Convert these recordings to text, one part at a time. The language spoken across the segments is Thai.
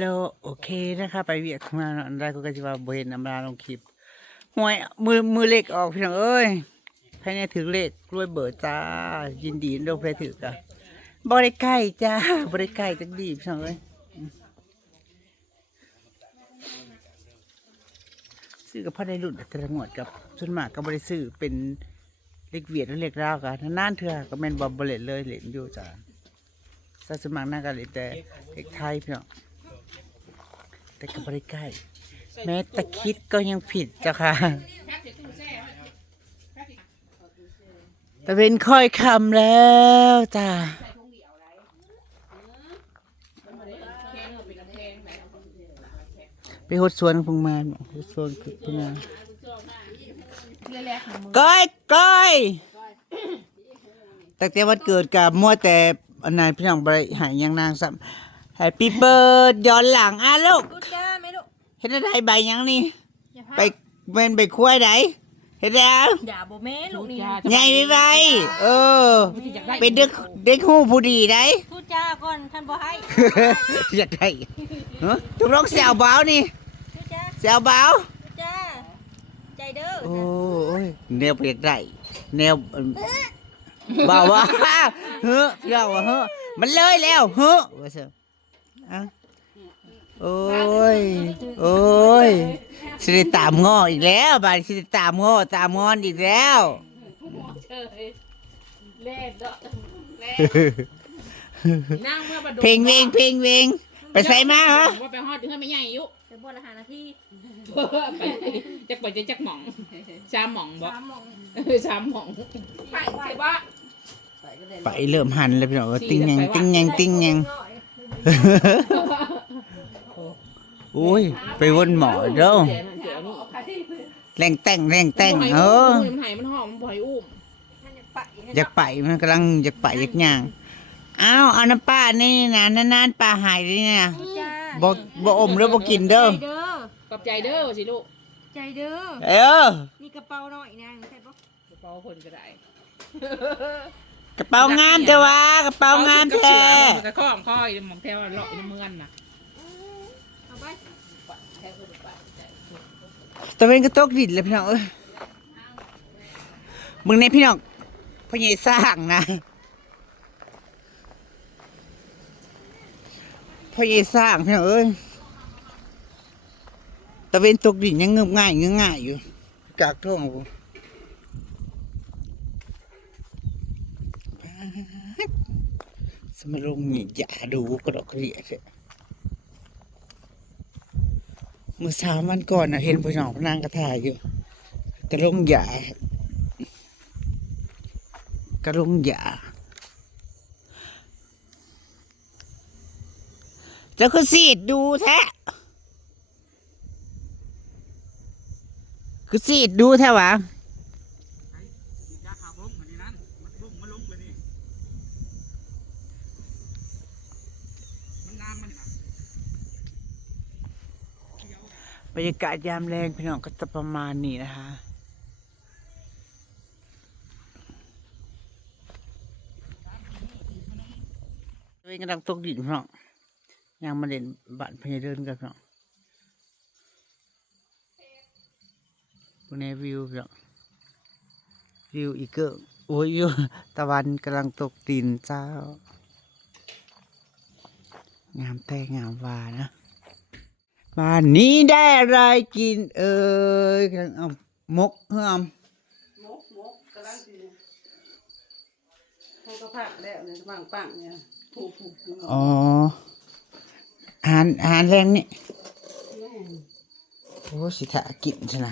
แล้วโอเคนะคะไปเวียกทำงานอันใดก็กะว่าบเห็นน้ำลาลงคลิปห่วยมือมือเลขออกพี่น้องเอ้ยภายในถือเลขรวยเบิดจ้า ยินดีโดนไปถือกะบ่ได้ใกล้จ้าบ่ได้ใกล้จักดีพี่น้องเอ้ยซื้อกับพ่อได้รุ่นแต่ละงวดกับส่วนมากก็บ่ได้ซื้อเป็นเลขเวียดหรือเลขลาวกันนานเทื่อก็แม่นบ่บ่เล่นเลยเล่นอยู่จ้าซะสมัครน่าก็เล่นแต่เลขไทยพี่น้อง แต่ก็บริใกล้ แม้ตะคิดก็ยังผิดเจ้าค่ะตะเวนค่อยคำแล้วจ้าไปหดสวนพงมาหดสวนคือพงมาก้อยก้อยแตั้งแต่วันเกิดกับมัวแต่อันนั้นพี่น้องบริหายยังนางซ้ำ Happy Birthday ย้อนหลังอะลูกกูจ้าไหมลูกเฮ็ดได้ใบหยังนี่ อย่าพลาดไปเป็นใบคุ้ยไหนเฮ็ดแล้วอย่าบ่แม่ลูกนี่ใหญ่ไปไปเออ เป็นเด็กเด็กหูผู้ดีได้ พูดจ้าก่อนท่านบ่ให้อยากได้ฮะถูกร้องแซวเบานี่พูดจ้าแซวเบาพูดจ้า ใจเด้อโอ้ยแนวเปียกได้แนวเอิ่มเบาว่าเฮ้อเรื่องว่าเฮ้อมันเลยแล้วเฮ้อว่าเสี ยอะโอ้ย โอ้ยสิได้ตามง้ออีกแล้วบาดสิได้ตามง้อตามงอนอีกแล้วเล่นเด้อเล่นนั่งเมื่อประดเพลงเวงเพลงเวงไปใส่มาเหรอว่าไปฮอดเพื่อนไม่ใหญ่อายุจะบ่ละหานาทีไปจักไปจะจักหม่องชามหม่องบ่สามโมงเออชามหม่องไปไปบ่ไปเริ่มหันแล้วพี่น้องว่าติ้งยังติ้งยังติ้งยัง โอ้ย ไปวนหมอเด้อเดี๋ยวนั่นเดี๋ยวนี่แรงแต่งแรงแต่งเออมันหายมันหอมมันบ่อยอุ้มท่านอยากไปอยากไปมันกำลังอยากไปอยากย่างอ้าวเอาน้ำป้านี่นะนานๆป้าหายเลยเนี่ยพูดจ้าบ่บ่อมหรือบ่กินเด้อใจเด้อขอบใจเด้อสิลูกใจเด้อเออนี่กระเป๋าหน่อยนางใช่ปะกระเป๋าคนก็ได้ กระเป๋างามแต่ว่ากระเป๋างามแท้กระข้อมข้อยม่องแถวเลาะในเมืองน่ะตะเวนก็ตกดินเลยพี่น้องเอ้ยมึงในพี่น้องพ่อใหญ่สร้างนะพ่อใหญ่สร้างพี่น้องเอ้ยตะเวนตกดินยังเงือบง่ายเงือบง่ายอยู่กากท้องกู สมรงนี่อย่าดูกระดกกระเดียดเลยเมื่อสามวันก่อนนะเห็นพี่น้องนางกระถ่ายอยู่กระลงหยากระลงหยาจ้าคือสีดดูแท้คือสีดดูแท้วะ รรยากาศยามแรงพี่น้องก็จะประมาณนี้นะคะตัวเองกำลังตกดินพี่น้องยังมาเล่นบ้านพญาเดินกันพี่น้องพวกนี้วิวพี่น้องวิวอีกเกอร์โอ้ยวิวตะวันกำลังตกดินเจ้างามแต่งามวานะ บ้านนี้ได้อะไรกินเอ้ยกำลังเอามกเฮือมมกมกกำลังสิเขาก็พักแล้วเนี่ยปังปังเนี่ยผูกผูกผูกอ๋ออาหารอาหารแรงนี่แม่นโอ้สิถากินใช่ไหม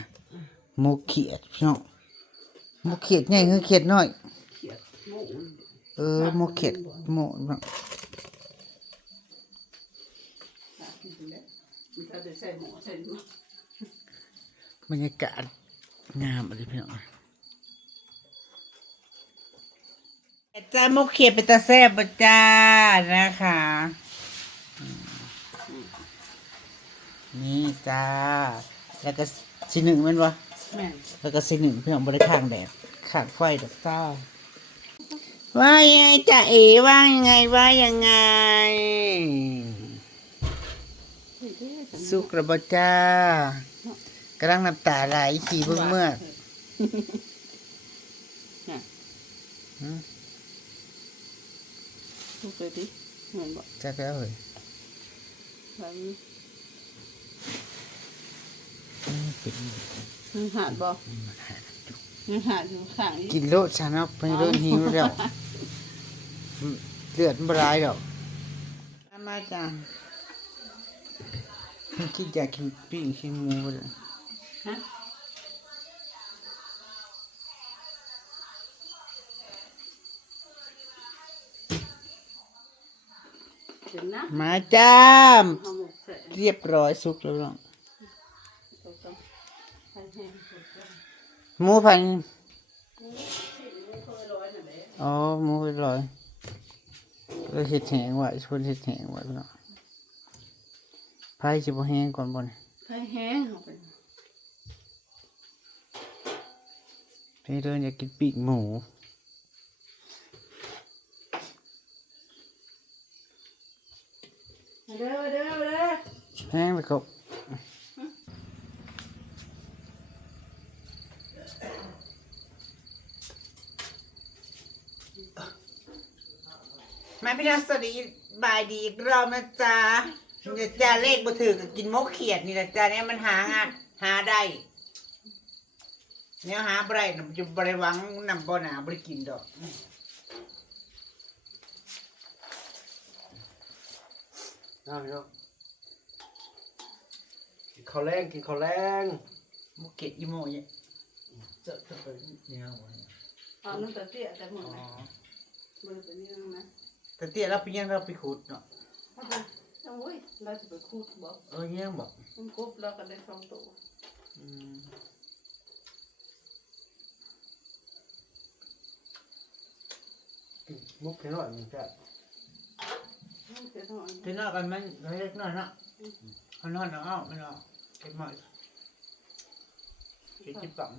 หมกเขียดพี่น้องหมกเขียดใหญ่คือเขียดน้อยเขียดโมกเออหมกเขียดหมกเนาะ ตัดที่แล้ว มันจะได้ใส่หมอใส่หม้อบรรยากาศงามอะไรพี่น้องจ้าหมกเขียดเป็นตาแซ่บบ่จ้านะคะอืมนี่จ้า แล้วก็สิหนึ่งแมันวะแม่นแล้วก็สิหนึ่งพี่น้องบริข้างแดดข้างไฟดอกเต้าว่ายังไงจ๊ะเอ๋ว่ายังไงว่ายังไงนี่เด้อฉัน สุกระบจ้ากำลังน้ำตาไหลขี่เบิ่งเมื่อน่ะหืมทุกเลยดิเหมือนบอกจักแล้วเฮ้ยแบบอืมเป็นมันหาดบอกมันหาดอยู่ข้างนี้กินโลดชาเนาะไปโลดหิวแล้วอืมเลือดมันบ่ร้ายดอกมามาจ้า คิดอยากกินปิ้งขี้หมูเลยฮะเห็นนะมาจ้ามเอาหมกใส่เรียบร้อยสุกแล้วเนาะตรงตรงให้แห้งตรงตรงหมูพันนี่ไม่ค่อยร้อยน่ะเด้อ๋อหมูเรียบร้อยเราเห็ดแหงไว้ชวนเห็ดแหงไว้เนาะ ไผ่สิบ่แห้งก่อนบ่นให้แห้งเอาไปพี่เดินอยากกินปีกหมูเด้อเด้อเด้อแห้งแล้วก็มาพี่น้องสวัสดีบายดีอีกรอบนะจ๊ะเดี๋ยว จะเลขบ่ถือกับกินมกเขียดนี่แหละจ้ะเนี่ยมันหางานหาได้เนี่ยหาบ่ได้น่ะมันจะบ่ได้หวังนำบ่หนาบ่ได้กินดอกน้าพี่น้องกินข้าวแรงกินข้าวแรงมกเขียดอีโมเนี่ยจะจะเป็นเนี่ยบ่เนี่ยเอาน้ำตาเตี้ยแต่หมอ๋ดอเลยมือเป็นยังไงนะแต่เตี้ยเราไปยังเราไปขุดเนาะ เอาไปเอาเว้ยเราจะไปคูดบอกเออยังบอกมันกบเราก็ได้สองตัวอืมกินมุกแค่น้อยมันแค่มันจะนอนที่นอกกันมันเล็กน้อยเนาะเขานอนเอาเอาไม่เอาเก็บหน่อยเก็บจิบปัง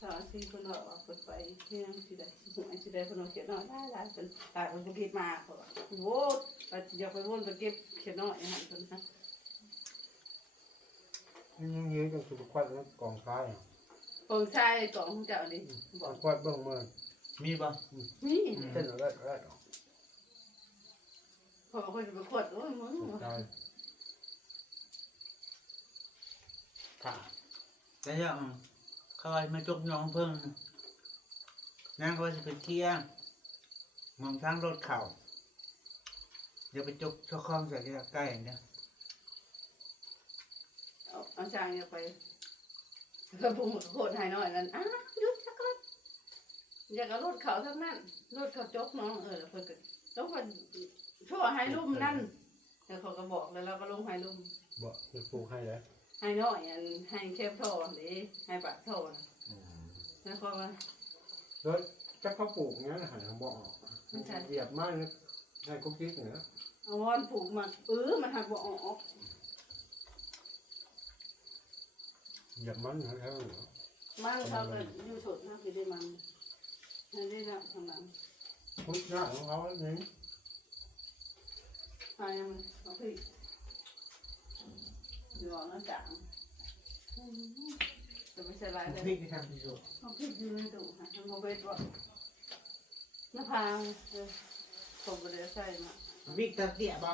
สาวสี่คนเราเอาไปไปเที่ยงสิได้หัวสิได้คนเราเขียนน้อยได้ได้เป็นตายคนเก็บมาเขาว่าโว้ไปอยากไปวนไปเก็บเขียนน้อยอย่างนั้นคนนะยังยังยืดจังสุขควันแล้วกองท้ายอะกองชายกองของเจ้าดิบกออกงควันเบิ่งมือมีบ่นี่เส้นอะไรอะไรพอคนจะไปขวดโอ้ยมึงตายค่ะแล้วยัง เขาว่ามาจกน้องเพิ่งนั่งก็จะไปเที่ยงมองทางรถเข่าเดี๋ยวไปจกเจ้าของใส่ใกล้ๆเนี่ยเอาเอาจางเนี่ยไปกระพุ้งโคตรหายน้อยนั่นอ้าหยุดสักก่อนอยากเอารถเขาทั้งนั้นรถเขาจกน้องเออแล้วเพิ่นก็จกมันชั่วหายลุ่มนั่นแล้วเขาก็บอกแล้วเราก็ลงหายลุ่มบ่จะปลูกให้แล้ว หายน้อยอันหายแคบท่อนี่หายปากท่อน่ะแล้วก็ว่าแล้วจักเขาปลูกเงี้ยหันทางบ่ออกเหยียบมากเลยให้กุ๊กกิ๊กเนี่ยเอาวอนผูกมันเออมันหักบ่ออกเหยียบมันนะแล้วเหรอมันเขาก็อยู่สดนะคือได้มันให้ได้ละทางนั้นพุทธะของเขาอันนี้หายมันเอาพี่ อยู่เอาหน้าต่างจะไม่ใช่ไรเลยพี่ไปทำที่สุดเอาพริกอยู่ในตู้ค่ะทำโมเบสว่าน้ำพางเออผมก็ได้ใส่มาพี่ตะเกียบบ่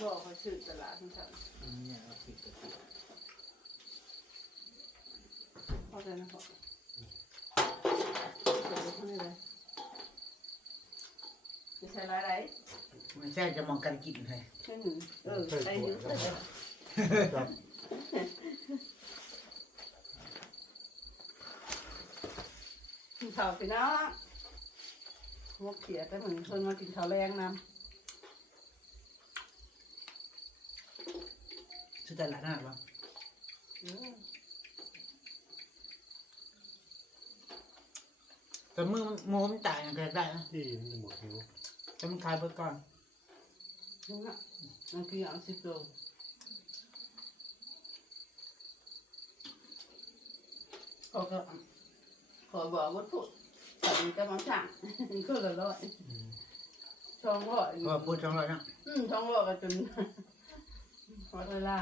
บอกเขาชื่อตลาดทั้งสามอืมเนี่ยเอาพี่ตะเกียบเข้าใจนะครับเดี๋ยวเขาเลยจะใส่ลายไรไม่ใช่จะมองกันกินเลยขึ้นเออใส่ยื ดใส่จับข้าวไปนะพวกเขียแต่เหมือนคนมากินข้าวแรงน้ชื่อตลาดนั่นบ่ำแต่มือมันหมูมันตายยังไงได้นะที่มันจะหมดหิวแต่มันขายเบิดก่อนนั่นน่ะนั่นคือเอาสิบโล เขาก็ขอบอกว่าพูดตอนนี้ก็มาสั่งก็ละร้อยช่องร้อยก็พูดจังเลยนะอืมช่องร้อยก็จนพอเวลา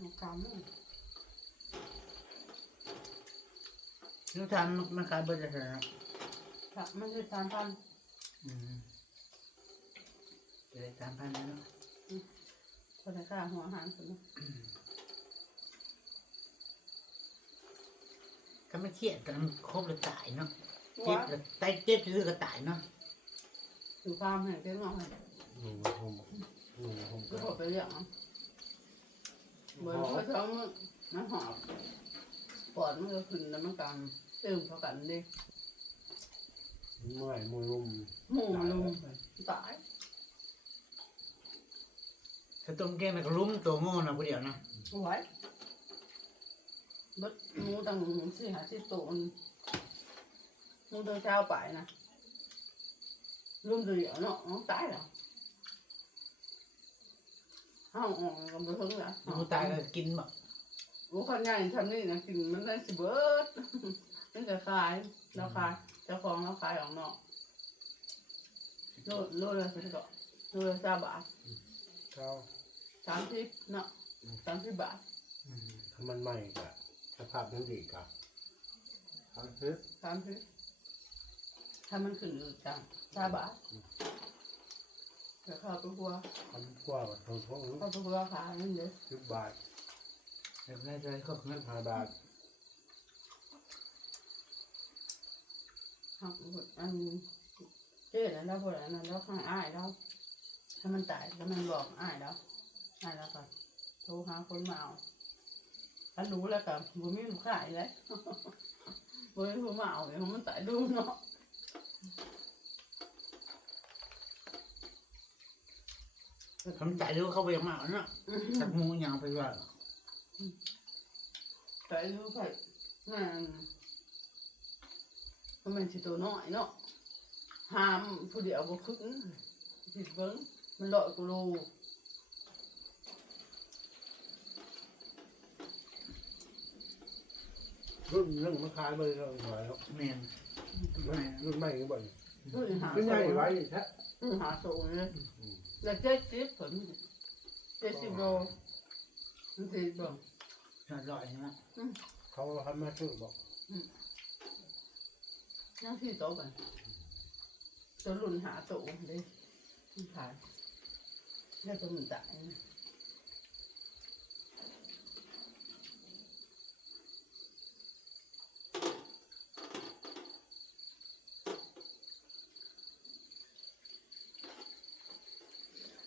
มันกำยูทานมันขายเบอร์จะเท่าไหร่ครับมันคือสามพันอืมจะได้สามพันแล้วเนาะ คนละค่าหัวอาหารคนละก็ไม่เครียดกันครบเลยตายเนาะเจ็บเลยตายเจ็บซื้อก็ตายเนาะถือความแห่งเจ้าน้องให้หนูผมหนูผมก็ก็พอไปเรื่องเหมือนเขาท้องมันหอบปอดมันก็ขึ้นแล้วมันกำตื่มเขากันดิเมื่อยมือลุ่มหมูมันลุมตาย ถ้าต้มแกงมันก็ลุ้มตัวโง่นะผู้เดียวนะไว้บดหมูตั้งสี่หาสิบตัวมันหมูตัวเช้าไปนะลุมตัวเดียวเนาะมันตายแล้วห้าวอ่อนก็ไม่ถึงละหมูตายก็กินแบบโอ้คนใหญ่ทำนี่นะกินมันได้สิเบิดมันจะขายแล้วขายเจ้าของแล้วขายออกนอกโลโลละสิบก็โลละสามบาทเก้า สามสิบเนาะสามสิบบาทถ้ามันใหม่กะสภาพนั้นดีกะเอาซื้อสามสิบถ้ามันขึ้นอยู่จังสามบาทเดี๋ยวเข้าไปบัวทำกว่าว่าทงทงเข้าไปบัวขายนั่นเด้อสิบบาทแบบนี้เลยก็เงินห้าบาทหักหมดอันเจ๊แล้วแล้วพวกนั้นแล้วข้างอ้ายแล้วถ้ามันตายแล้วมันบอกอ้ายแล้ว อ้ายแล้วก็โทรหาคนมาเอาถ้ารู้แล้วก็บ่มีลูกค้าอีกแล้วบ่มีผู้มาเอาเดี๋ยวมันตายดูเนาะทำใจดูเขาไปมาเนาะจากหมูยังไปว่าตายดูไปนั่นก็มันสิตัวน้อยเนาะหามผู้เดียวบ่คึกผิดเบิ่งมันลอยกูโรุ่นเรื่องมันขายไปเรื่องหน่อยแล้วแมนรุ่นใหม่ก็บ่อยรุ่นหารุ่นใหญ่โซไว้แท้รุ่นหาโซเลยแล้วเจ็ดสิบผลเจ็ดสิบโลมันสิบ่อร่อยใช่ไหมเขาทำมาซื้อบอกนั่งที่โต๊ะกันตัวรุ่นหาโตเลยมันขายแล้วตัวมันตาย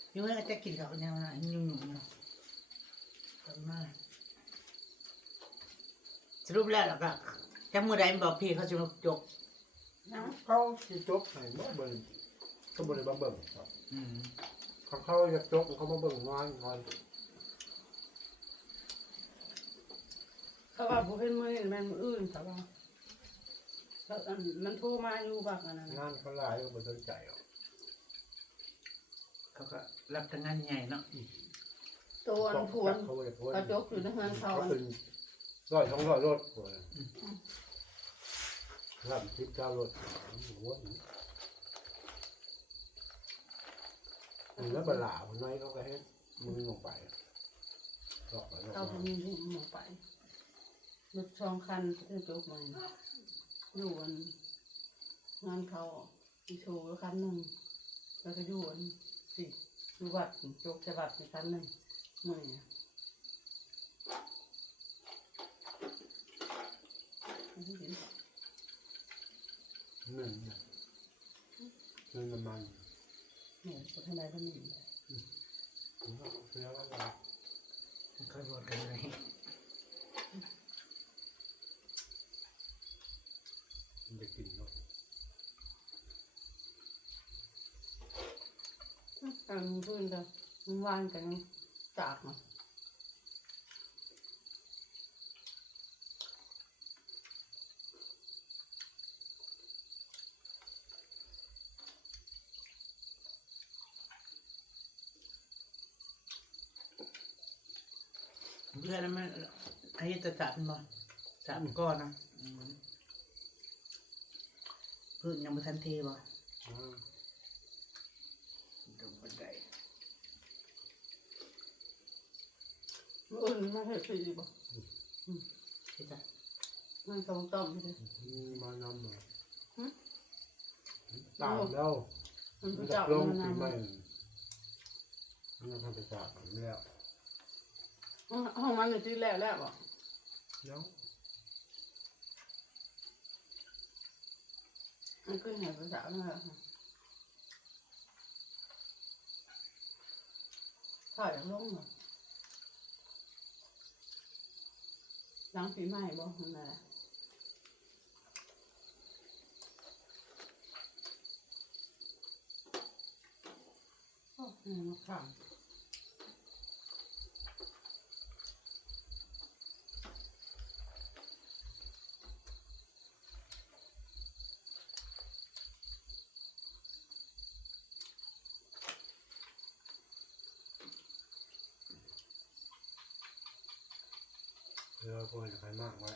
นะยูว่าจะกินข้าวเนี่ยนะยุ่งยุ่งเนาะกลับมาสรุปแล้วล่ะก็จังมือใดมันบอกพี่เขาจะมาจกนะเขาที่จกให้บ่เบิ่งก็บ่ได้มาเบิ่งครับอืมเขาเขาอยากจกเขามาเบิ่งงานงานเขาว่าบุเป็นมือแม่นมืออื่นเขาว่าเขาอันมันโทรมาอยู่บักอันนั้นงานเขาหลายก็บ่สนใจหรอกเขาก็ รับทางงานใหญ่เนาะตัวอันพวนเขาบ่ได้โพสกระจกอยู่ในเฮือนเขาเขาอันเป็นร้อยสองร้อยรถคนรับสิบเก้ารถโอ้โหอันแล้วบลาคนน้อยเขาก็ให้มือลงไปหลอกไปหลอกเขามาเป็นผู้หมอไปรถช่องคันกระจกมันอยู่อันงานเขาอีโชว์คันหนึ่งแล้วก็อยู่อันสิ อยู่วัดจกจะวัดอีกคันหนึ่งมือเนี่ยอันนี้เห็นหนึ่งเนี่ยเงินมันเนี่ยคนทำไมก็มีผมก็เสียแล้วกันมันก็รวดกันเลยมันจะกินเนาะ อันเพื่อนจะวานกันจากมาเพื่อนนั้นมันไอ้จะจับมันบ่จับก้อนนะพื้นยังไม่ทันเทบ่ ม อ่า ดูบันได มื้ออื่นมาเฮ็ดฟรีบ่ที่จะมันต้องต้มเลยมีมานำเหรอหึ ตามแล้วมันมันจะจะลลงงน้ปีใหม่มันจะทำไปจากแล้วำห้องมันอยู่ที่แล้วแล้วบ่แล้วมันขึ้นให้ภาษาแล้วถ่ายจากลงเหรอ หลังปีใหม่บ่มันแหละโอ้ยมะขา มเรือก็จะใครมากไว้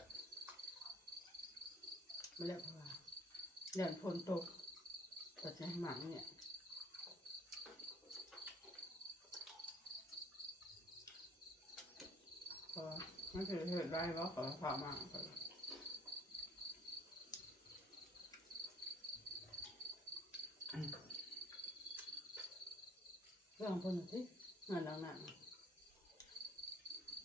ไม่ได้เพราะว่าเดือนฝนตกก็จะให้หมังเนี่ยพราะว่ามันคือเหตุได้ว่าขอพามากไปเรื่องคนที่เงินดังนั้นมันเจ็บมันเนาะให้นังเดียวนี่คนหนอมันที่บอกเขาหมักไงอะก็อาจจะเห็นแล้วงาน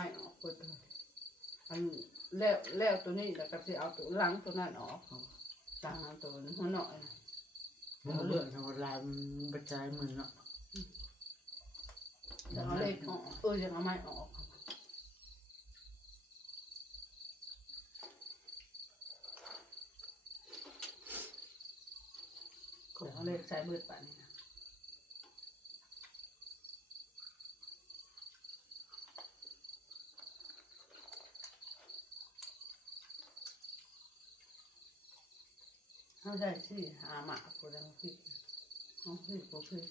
ม้ออกเปิดอันแล้วแล้วตัวนี้แล้วก็จะเอาตัวหลังตัวนั้นออกต่างเอาตัวหัวหน่อยมันเลือดทาลายมันกระจายมือเนาะจะเอาเล็กออกเออจะเอาไม้ออกจะเอาเล็กใส่เบิดไปนี่นะ เขาได้ที่หาหมากูได้มาพิกน้องพิกกูพิก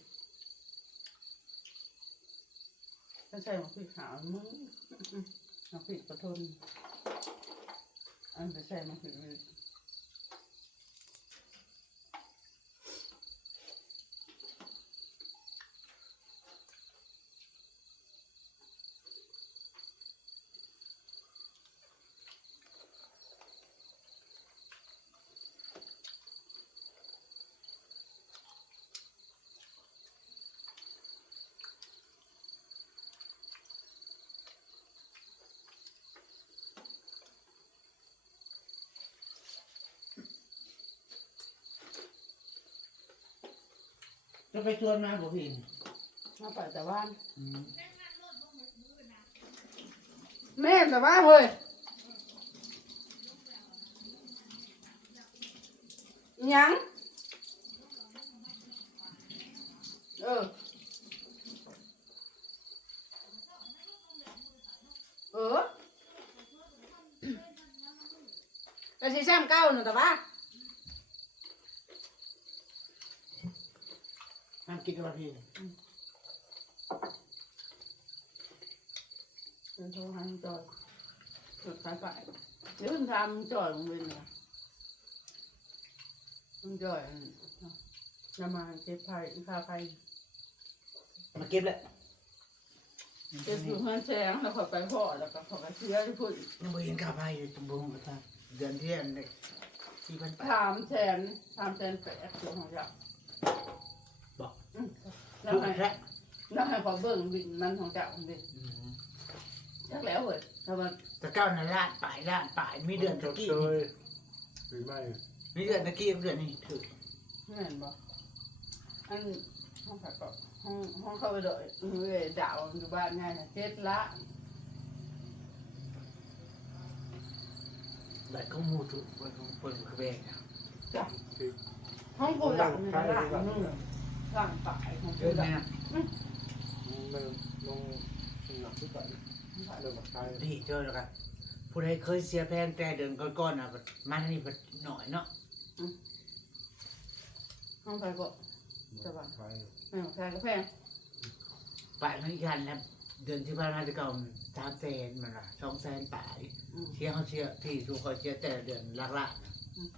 ถ้าใช่ของพิกขาวมึงน้องพิกประทนอันจะใช่มาพิก จะไปชวนมาบ่พี่มาไปแต่บ้านอืมแม่แต่ว่าเฮ้ยยังเออเออแต่สิแซมเก้าหนูแต่ว่า น้ำ กินกับพี่เป็นโทรหาจอยสุดสายไปเดี๋ยวมันทำจอยมึงเป็นไงมึงจอยจะมาเก็บไผ่ค่าไผ่มาเก็บเลยเก็บอยู่เพื่อนแซงแล้วขอไปพ่อแล้วก็ขอไปเชื่อที่พูดยังบ่เห็นข้าวไผ่เลยจุ่มบุ้งมาทำเดือนเที่ยนเลยสี่พันแปดถามแทนถามแทนแปะตัวของเจ้าบอกอืม แล้วถูกให้แล้วแล้วให้ขอเบิ่งบินมันของเจ้าบินอืมจักแล้วเว้ยแต่ว่าแต่เก้าในลาดป่ายลาดป่ายมีเดือนตะกี้เลนี่ยปีใหม่มีเดือนตะกี้กับเดือนนี้ถือแม่นบ่อันห้องผัดก็ห้องห้องเข้าไปเลยเว้ยดาวอยู่บ้านไงเจ็ดละบัดเขามูถูกบัดของเปิดกระเบงอะจ้ะคือห้องกูหลังนี่หลังนึง หลังปลายของเอกูอหลังแม่มันลงหนักที่สุดเรื่องบักไก่พี่เจอแล้วกันผู้ใดเคยเสียแพงแต่เดินก้อนๆน่ะบัดมาทางนี้บัดหน่อยเนาะห้องไปก็ไก่ไม่ของใครก็แพงป่านนี้กันแล้วเดือนที่ผ่านมาจะเก่าสามแสนมันละสองแสนป่ายอืมเชียร์เขาเชียร์ที่ทุกคนเชียร์แต่เดือนละละอืม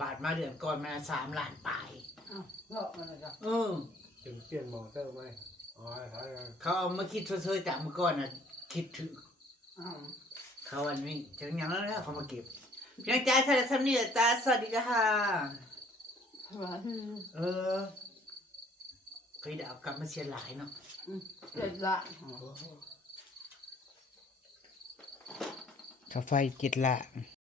บาทมาเดือนก่อนมาสามล้านป่ายอ้าว เลาะมันเลยจ้ะเออ ถึงเปลี่ยนมอเตอร์ไหมอ๋อใช่ครับเขาเอามาคิดเฉยๆจากเมื่อก่อนน่ะ คิดถึงอ้าวเขาอันนี้ถึงอย่างนั้นแล้วเขามาเก็บเพียงใจสวัสดีสำนีจ้าสวัสดีค่ะหวานเออเคยได้เอากลับมาเชียร์หลายเนาะเจ็ดละข้าไฟจิตละ